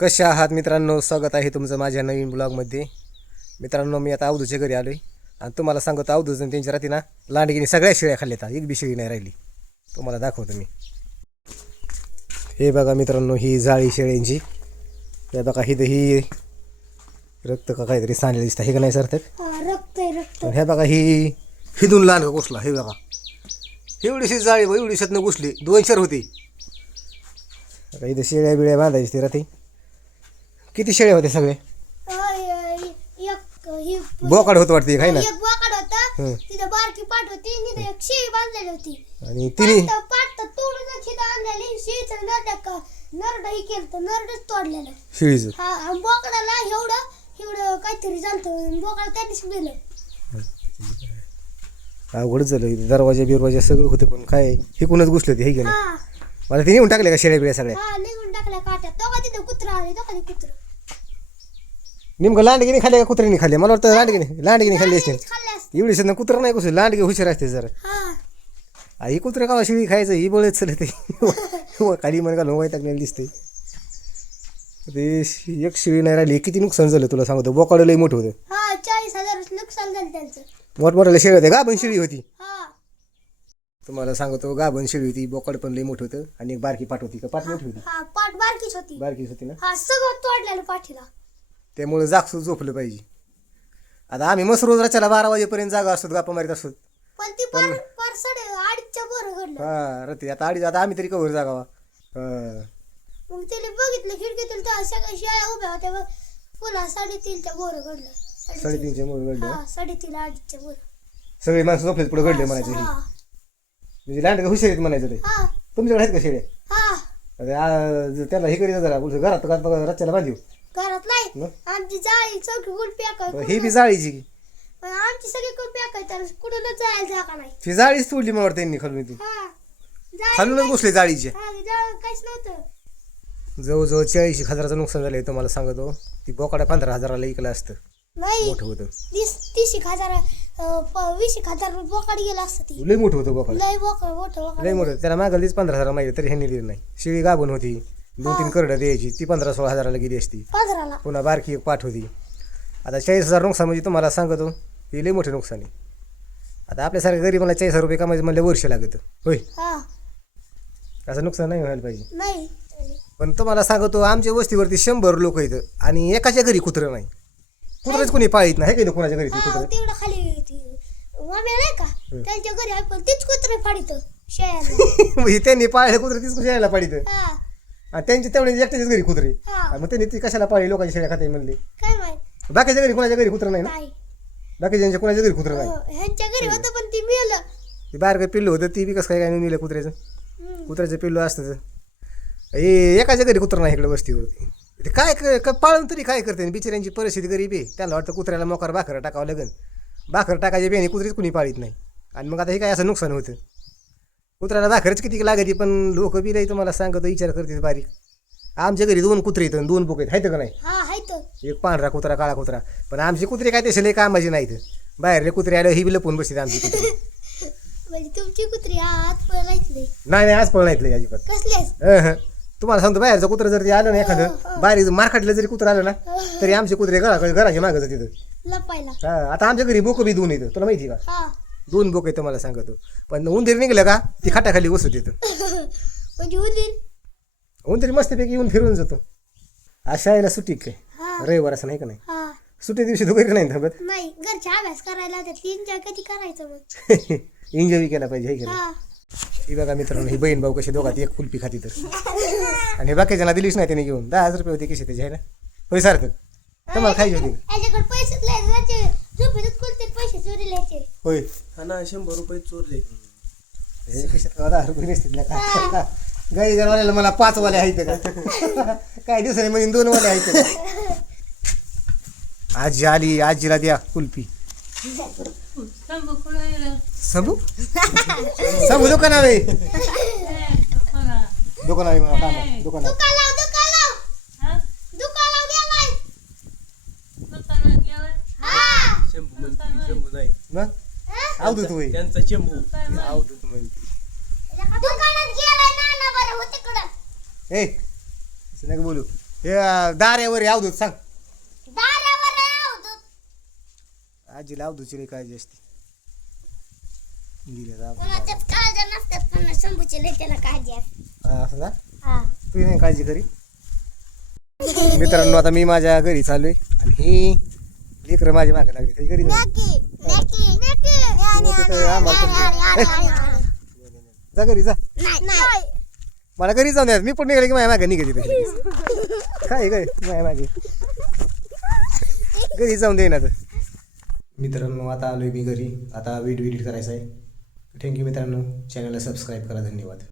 कशा आहात मित्रांनो, स्वागत आहे तुमचं माझ्या नवीन ब्लॉगमध्ये. मित्रांनो, मी आता अवधूच्या घरी आलो आहे आणि तुम्हाला सांगतो, अवधूजन त्यांच्या रात्री ना लांडगीने सगळ्या शेळ्या खाल्ल्यात, एक बी शेळी नाही राहिली. तुम्हाला दाखवतो मी. हे बघा मित्रांनो, ही जाळी शेळ्यांची. हे बघा, ही रक्त का काहीतरी सांडलेलं दिसतं, हे का नाही सार्थक? रक्त. हे बघा, ही हिदून लांड घुसला. हे बघा, एवढीशी जाळी एवढीशातनं घुसली, 2 होती. इथं शेळ्या बिळ्या बांधायची ती रात्री. किती शेळ्या होते सगळे? बोकाड होत वाटते काय ना? एक बोकाड होता, तिथे बारकी पाट होती, तिथे एक शेळी बांधलेली होती आणि तिने पाट तोडून तिथे आणलेली शेळीचं नरड ही केलं, नरडच तोडलेलं शेळीचं. हा. आणि बोकडाला एवढं काहीतरी झालं, बोकाड त्यांनीच गेलं. अवघडच झालं. दरवाजा बिरवाजा सगळं होतं, पण काय हिकूनच घुसलं ते, हे गेलं. हा मला ते नेऊन टाकले का शेळ्या बिळ्या सगळ्या? हा निघून टाकल्या काट्यात. तो का तिथे कुत्रा आले, तो का कुत्र नेमकं लांडगीने खाल्ले का कुत्र्याने खाल्ले? मला वाटतं लांडगीने खाल्ली असते. खाल्ले असते. एवढी सध्या कुत्रा नाही घुसले, लांडगे हुशार असते जरा. हा ही कुत्रा का शेळी खायचं, ही बळच चलत खाली मन घालून वाय टाकलेलं दिसते. ते एक शेळी नाही राहिली, किती नुकसान झालं तुला सांगतो. बोकाड लई मोठं होतं. हा 40,000 नुकसान झालं त्यांचं. मोठमोठ्याला शेळी होते, गाभण शेळी होती. हा तुम्हाला सांगतो, गाभण शेळी होती, बोकाड पण लई मोठं होतं, आणि एक बारकी पाठ होती. का पाठ मोठी होती? हा पाठ बारकीच होती. बारकीच होती ना. हा सगळं तोडलेलं पाठीला. त्यामुळे जागसून झोपलं पाहिजे. आता आम्ही मस्त रोज रच्याला 12 वाजेपर्यंत जागा असतो, गप्पा मारीत असतो. पण ती पार 8:30च्या वर घडलं. हा रात्री आता आता आम्ही तरी कवर जागावा. मग त्याला बघितलं खिडकीतून, तर सगळ्या शेळ्या उभ्या होत्या बघ. पुन्हा 3:30च्या वर घडलं. 3:30च्या मुळे घडलं. हा 3:30 8:30च्या वर. सगळे माणसं झोपलेत, पुढे घडले म्हणायचं. हा म्हणजे लांड का हुशार आहेत म्हणायचं रे. हा तुमच्याकडे आहेत का शेळ्या? हा त्याला हे करीत जरा घरात रच्याला बांधीव. घरात नाही. आमची जाळी चौकी कुलपी आहे. ही बी जाळीची की. आमची सगळी कुलपी आहे, तर कुठूनच जायला जागा नाही. ती जाळीच तोडली मला वाटतं त्यांनी खालून. ती हा खालूनच घुसले जाळीचे. हा काहीच नव्हतं. जवळजवळ 40,000चं नुकसान झालंय तुम्हाला सांगतो. ती बोकाडा 15,000ला इकलं असतं. नाही मोठं होतं. 30,000 20,000 बोकाड गेला असतं. ती लई मोठं होतं बोकाड, लय बोकड मोठं लई मोठं. त्याला मागायला 15,000 माहिती, तरी ह्यांनी दिलं नाही. शेळी गाभण होती, 2-3 करडं द्यायची, ती 15-16,000ला गेली असती. 15ला. पुन्हा बारकी एक पाठ होती. आता 40,000 नुकसान म्हणजे तुम्हाला सांगतो, हे लई मोठं नुकसान आहे. आता आपल्यासारख्या गरीबाला 40,000 रुपये कमायचं म्हणलं वर्ष लागतं, होय? हा असं नुकसान नाही व्हायला पाहिजे. नाही. पण तुम्हाला सांगतो, आमच्या वस्तीवरती 100 लोक येतं आणि एकाच्या घरी कुत्रं नाही. कुत्रंच कोणी पाळीत नाही, हे काही कोणाच्या घरी कुत्रं. तिकडं खाली ती मम्मी नाही का, त्यांच्या घरी आहे, पण तीच कुत्रे फाडीत शेळ्यांना. म्हणजे त्यांनी पाळले कुत्रं, तीच शेळ्याला पाळीत. हा आणि त्यांची तेवढे एकट्याच्याच घरी कुत्रे. हा मग त्यांनी ती कशाला पाळली? लोकांच्या शेळ्या खाते म्हणले. काय माहित. बाकीच्या घरी कोणाच्या घरी कुत्रं नाही ना. नाही. बाकीच्या कोणाच्या घरी कुत्रं नाही. ह्यांच्या घरी होतं, पण ती मिळलं. ते बाहेर काही पिल्लू होतं, ती बी कसं काय नेलं कुत्र्याचं. कुत्र्याचं पिल्लू असतं हे एकाच्या घरी कुत्रं नाही इकडे वस्तीवरती. ते काय पाळून तरी काय करते? बिचाऱ्यांची परिस्थिती गरीब आहे, त्यांना वाटतं कुत्र्याला मोकार भाकर टाकावं लागेल. भाकर टाकायची बेणी कुत्रीच कुणी पाळीत नाही. आणि मग आता हे काय असं नुकसान होतं. कुत्र्याला भाकरच किती लागते, पण लोक बी नाही तुम्हाला सांगतो, विचार करते बारीक. आमच्या घरी 2 कुत्रे येतं, 2 बोक आहेत का नाही? हा हायत. एक पांढरा कुत्रा, काळा कुत्रा. पण आमचे कुत्रे काय तसे लई कामाचे नाहीत. बाहेरले कुत्रे आले ही बी लपून बसते आमची कुत्रे. म्हणजे तुमची कुत्री आत पळायची नाही आज पळ नाहीत लई अजिबात. कसले? तुम्हाला सांगतो, बाहेरचं कुत्रं जर ते आलं ना, एखादं बाहेर मार्केटला जरी कुत्रं आलं ना, तरी आमचे कुत्रे घराच्या मागं तिथं लपायला. हा. आता आमच्या घरी बोकं बी 2 येतं, तुला माहिती का? हा 2 बोक येतं मला सांगतो. पण उंदीर निघलं का ती खाटाखाली बसत येतं. म्हणजे उंदीर मस्तपैकी येऊन फिरून जातो. आज शाळेला सुट्टी काय? रविवार असं नाही का? नाही हा सुट्टी दिवशी तू घरी नाही थांबत. नाही, घरच्या अभ्यास करायला होत्या. 3 कधी करायचं मग? एन्जॉय केला पाहिजे, हे केलं. हा ही बघा मित्रांनो, ही बहीण भाऊ कशी दोघात एक कुल्फी खाती तर. आणि हे बाकीच्यांना दिलीच नाही त्याने घेऊन. 10,000 रुपये होते कसे त्याचे, आहे ना? होय सारखं तुम्हाला खायची होती. याच्याकडे पैसेच लिहायचे, झोपेतच कोणते पैसे चोरी लिहायचे. होय हा ना, 100 रुपये चोरले. हे कशात 10 रुपये नसतील का? गाई जरवाल्याला मला 5 वाले आहेत का? काय दिवसांनी म्हणजे 2 वाले आहेत का? आजी आली, आजीला द्या कुल्फी. संभू संभू दुकान आहे, दुकान आहे मला काम दुकान. शंभू नाही, मग अवधूत होय, त्यांचा शंभू. अवधूत म्हणते. ए असं नका बोलू. हे दाऱ्यावर अवधूत सांग दारावर आहे अवधूत. आजीला अवधूची लई काळजी असते गेली आता. कोणाच्याच काळज्या नसतात पण शंभूची लई त्याला काळजी असते. हा, असं ना हा. तू नाही काळजी करी. मित्रांनो आता मी माझ्या घरी चाललोय आणि ही लेकरं माझ्या मागे लागली काही घरी जाऊ. जा घरी जा. मला घरी जाऊन द्या मी पण निघाले की माझ्या मागे निघाली काय काय माझ्या मागे घरी जाऊन दे ना. तर मित्रांनो आता आलोय मी घरी. आता एडिट करायचं आहे. थँक्यू मित्रांनो. चॅनलला सबस्क्राईब करा. धन्यवाद.